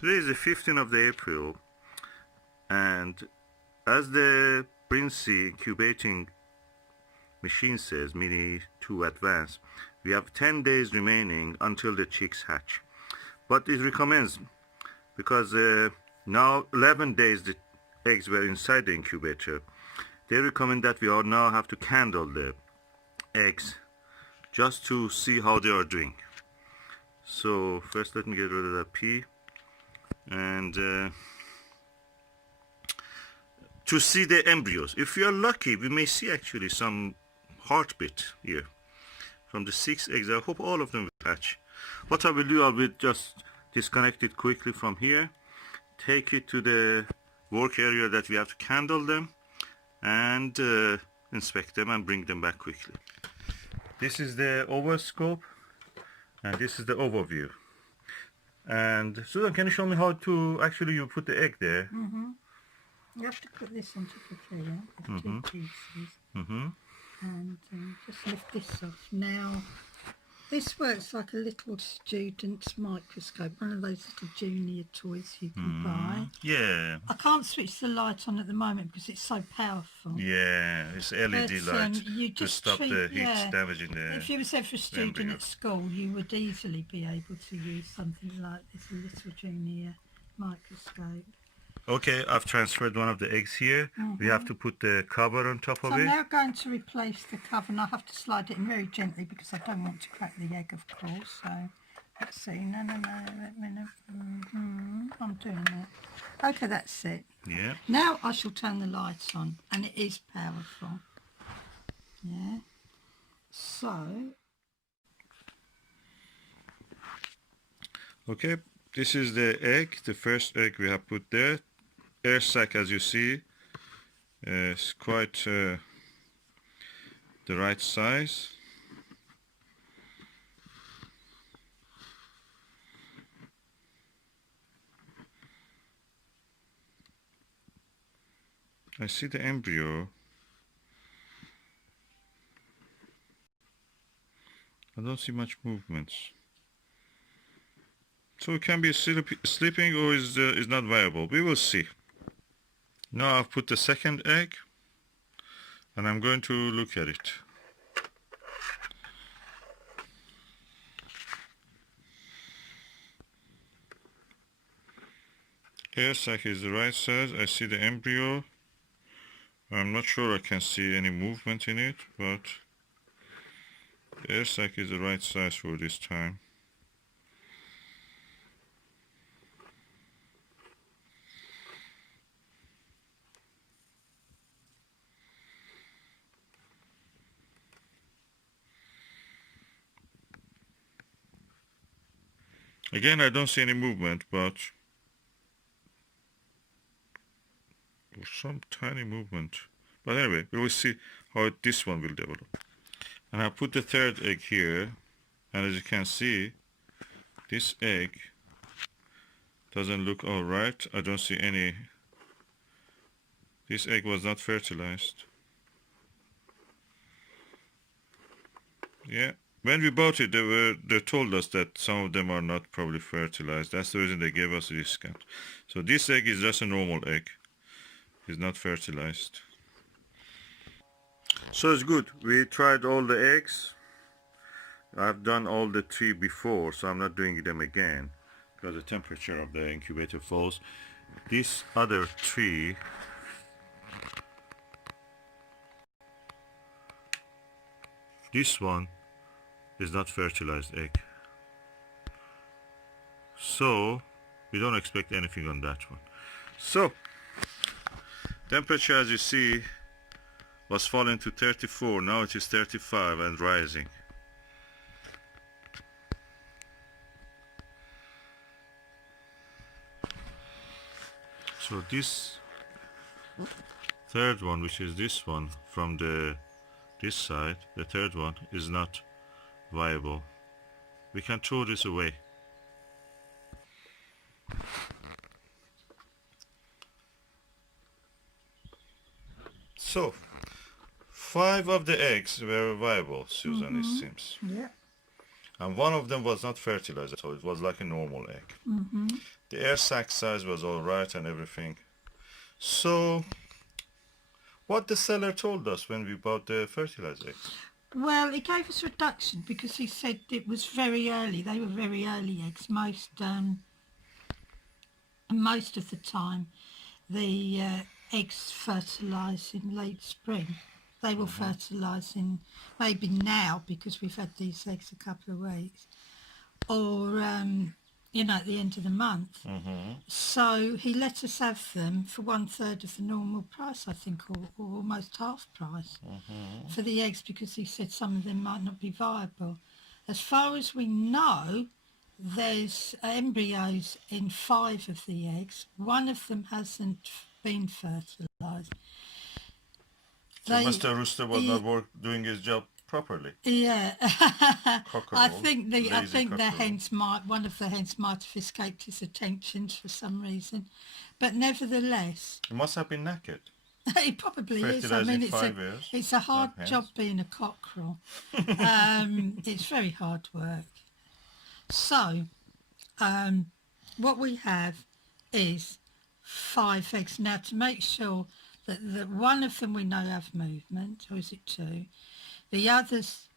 Today is the 15th of the April, and as the Brinsea incubating machine says, Mini 2 Advanced, we have 10 days remaining until the chicks hatch. But it recommends, because now 11 days the eggs were inside the incubator, they recommend that we all now have to candle the eggs just to see how they are doing. So first let me get rid of that pea, and to see the embryos. If we are lucky, we may see actually some heartbeat here from the 6 eggs. I hope all of them will hatch. What I will do, I will just disconnect it quickly from here, take it to the work area that we have to candle them, and inspect them and bring them back quickly. This is the OvaScope, and this is the OvaView. And Susan, can you show me how to actually you put the egg there? Mm-hmm. You have to put this on top of here, with 2 pieces, and just lift this off. Now, this works like a little student's microscope, one of those little junior toys you can buy. Yeah. I can't switch the light on at the moment because it's so powerful. Yeah, it's LED light you to just stop the heat damaging the If you were sent for a student embryo. at school, you would easily be able to use something like this, a little junior microscope. Okay, I've transferred one of the eggs here. We have to put the cover on top of So I'm it. now going to replace the cover, and I have to slide it in very gently because I don't want to crack the egg, of course. So let's see. No, let me know. I'm doing that. Okay, that's it. Yeah. Now I shall turn the lights on, and it is powerful. Yeah. So. Okay, this is the egg, the first egg we have put there. Air sac, as you see, is quite the right size. I see the embryo. I don't see much movements. So it can be sleeping or is not viable. We will see. Now I've put the second egg, and I'm going to look at it. Air sac is the right size. I see the embryo. I'm not sure I can see any movement in it, but the air sac is the right size for this time. Again, I don't see any movement, but some tiny movement. But anyway, we will see how this one will develop. And I put the third egg here, and as you can see, this egg doesn't look all right. I don't see any. This egg was not fertilized. Yeah. When we bought it, they told us that some of them are not probably fertilized. That's the reason they gave us a discount. So this egg is just a normal egg. It's not fertilized. So it's good. We tried all the eggs. I've done all the 3 before, so I'm not doing them again because the temperature of the incubator falls. These other 3, this one is not fertilized egg, so we don't expect anything on that one. So temperature, as you see, was falling to 34. Now it is 35 and rising. So this third one, which is this one from this side, the third one is not viable. We can throw this away. So 5 of the eggs were viable, Susan, it seems. Yeah. And one of them was not fertilized at all. It was like a normal egg. The air sac size was all right and everything. So, what the seller told us when we bought the fertilized eggs? Well, he gave us a reduction because he said it was very early. They were very early eggs. Most of the time, the eggs fertilise in late spring. They will fertilise in maybe now because we've had these eggs a couple of weeks, or at the end of the month. So he let us have them for 1/3 of the normal price, I think, or almost half price for the eggs, because he said some of them might not be viable. As far as we know, there's embryos in 5 of the eggs. One of them hasn't been fertilised. So Mr. Rooster was not doing his job properly. Yeah, Cockerel, I think the cockerel. one of the hens might have escaped his attentions for some reason, but nevertheless, He must have been naked. he probably is. I mean, it's a hard job being a cockerel. It's very hard work. So, what we have is 5 eggs. Now, to make sure that one of them we know have movement, or is it 2? The others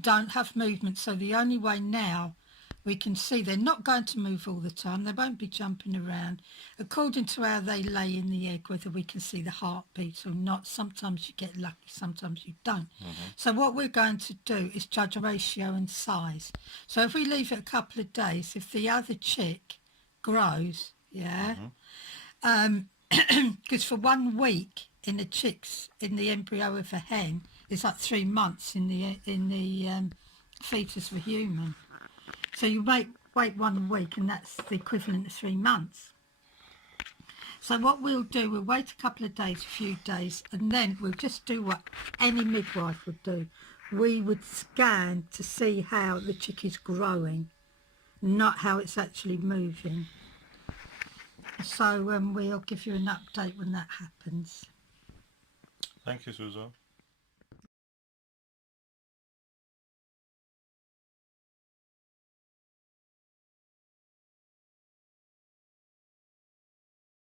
don't have movement, so the only way now we can see they're not going to move all the time. They won't be jumping around. According to how they lay in the egg, whether we can see the heartbeat or not, sometimes you get lucky, sometimes you don't. So what we're going to do is judge ratio and size. So if we leave it a couple of days, if the other chick grows, because for 1 week in the embryo of a hen, it's like 3 months in the fetus of a human. So you wait 1 week, and that's the equivalent of 3 months. So what we'll do, we'll wait a couple of days, a few days, and then we'll just do what any midwife would do. We would scan to see how the chick is growing, not how it's actually moving. So we'll give you an update when that happens. Thank you, Susan.